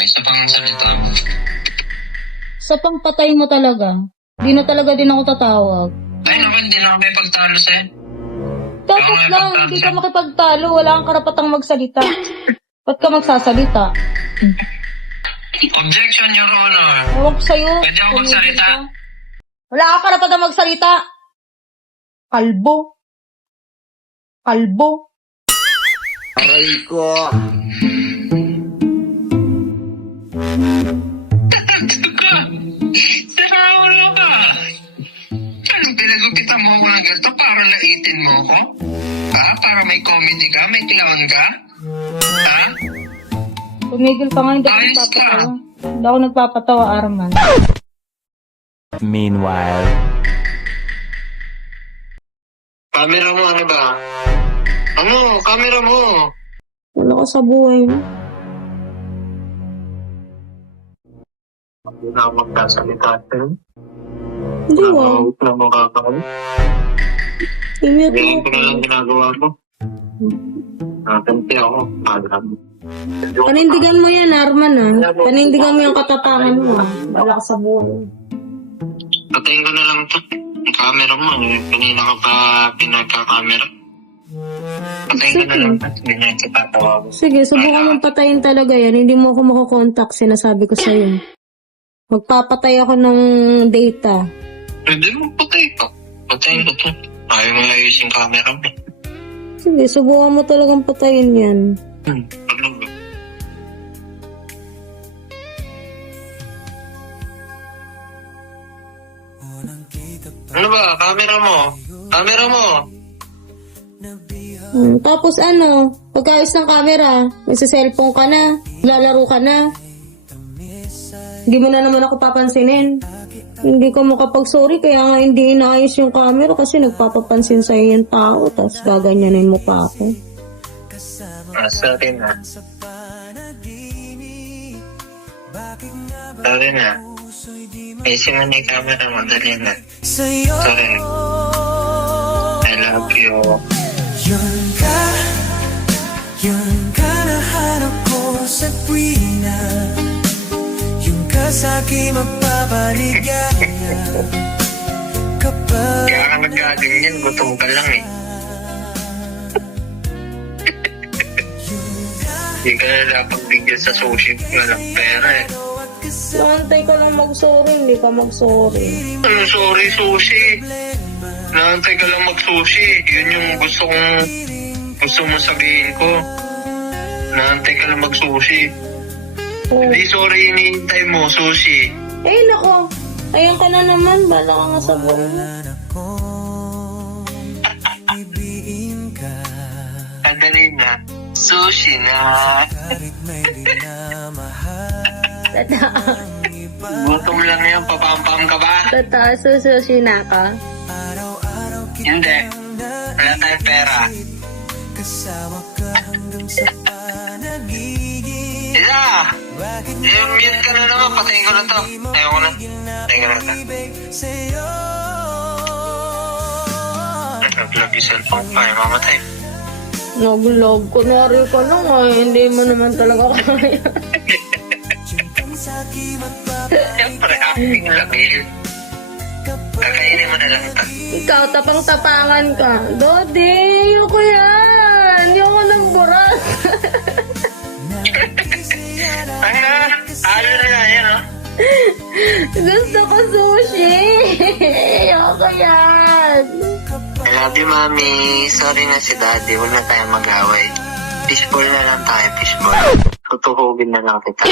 Isa pang salita mo. Sa pangpatay mo talaga. Di na talaga din ako tatawag. Ay naku, hindi na ako may pagtalo sa'yo. Dapat lang, hindi ka makipagtalo. Wala kang karapatang magsalita. Ba't ka magsasalita? Objection, Your Honor. Ewan ko sa'yo. Pwede ako tumigil magsalita? ka. Wala kang karapatang magsalita. Kalbo. Kalbo. Aray ko. Ka! Saraulo ka! Anong pinagupitan mo ako ng ganito para laitin mo ko? Ha? Para may comedy ka? May clown ka? Ha? Tumigil ka nga, hindi ako Ayos ka. nagpapatawa. Hindi ako nagpapatawa, Arman. Meanwhile. Camera mo, ano ba? Ano? Camera mo! Wala ka sa buhay mo. Hindi na ako magkasalita sa'yo. Hindi mo. Nakawag na makakawag. I-mute Ngayon mo. ko na lang ginagawa ko. Nakanti ako. Alam. Panindigan mo yan, Arman, ah. Panindigan mo yung katapangan mo, ah. Wala ka sa buhay. Patayin ko na lang to. Yung camera mo. Kanina ka pa pinagka-camera. Patayin ko na lang to. Hindi na yung kitatawa ko. Sige, subukan mong patayin talaga yan. Hindi mo ako makukontakt, sinasabi ko sa'yo. Magpapatay ako ng data. Pwede mo patay ko. Patayin ko to. Ayaw mo ayos yung camera mo. Sige, subukan mo talagang patayin yan. Ano ba? Ano ba? Camera mo? Camera mo? Tapos ano, pagkaayos ng camera, may sa cellphone ka na, lalaro ka na. Hindi mo na naman ako papansinin. Hindi ka makapag-sorry, kaya nga hindi inaayos yung camera kasi nagpapapansin sa'yo yung tao, tapos gaganyanin mo pa ako. Sorry na. Sorry na. Ayusin mo na yung camera mo. Dali na. Sorry. I love you. Yun ka nahanap ko sa tuwina. Yung ka sa'kin magpapaligaya. Kapag Kaya ka nag-gaganyan. Gutom ka lang eh. Hindi ka na dapat bigyan sa sushi. Walang pera eh. Naantay ka lang mag-sorry, hindi ka mag-sorry. Ano, sorry, sushi. Naantay ka lang mag-sushi. Yun yung gusto mo sabihin ko. Naantay ka lang mag-sushi. Oh. Hindi, sorry, hinihintay mo, sushi. Eh, nako. Ayan ka na naman, bala ka nga sa buhay mo. ibiin ka. Sandali na. Sushi na. Kahit may dinamahal. Gutom lang yan, papampam ka ba? Totoo, susushi na ka. Araw-araw Hindi. Wala tayong pera. kasama ka hanggang sa panagiging. Isa! I-mute ka na naman, patayin ko na to. Ayaw ko na. Patayin ko na to. Sa'yo. Nag-vlog yung cellphone pa, ay mamatay. Nag-log. Kunwari ka lang, ay. Hindi mo naman talaga kaya. Siyempre, acting lang yun. Kakainin mo na lang ito. Ikaw, tapang-tapangan ka. Dodi, ayoko yan. Ayoko ng buras. Ano na nga yan, oh? Gusto ko sushi. Ayoko yan. I love you, mami. Sorry na si daddy. Huwag na tayo mag-away. Fishball na lang tayo, fishball. Tutuhugin na lang kita.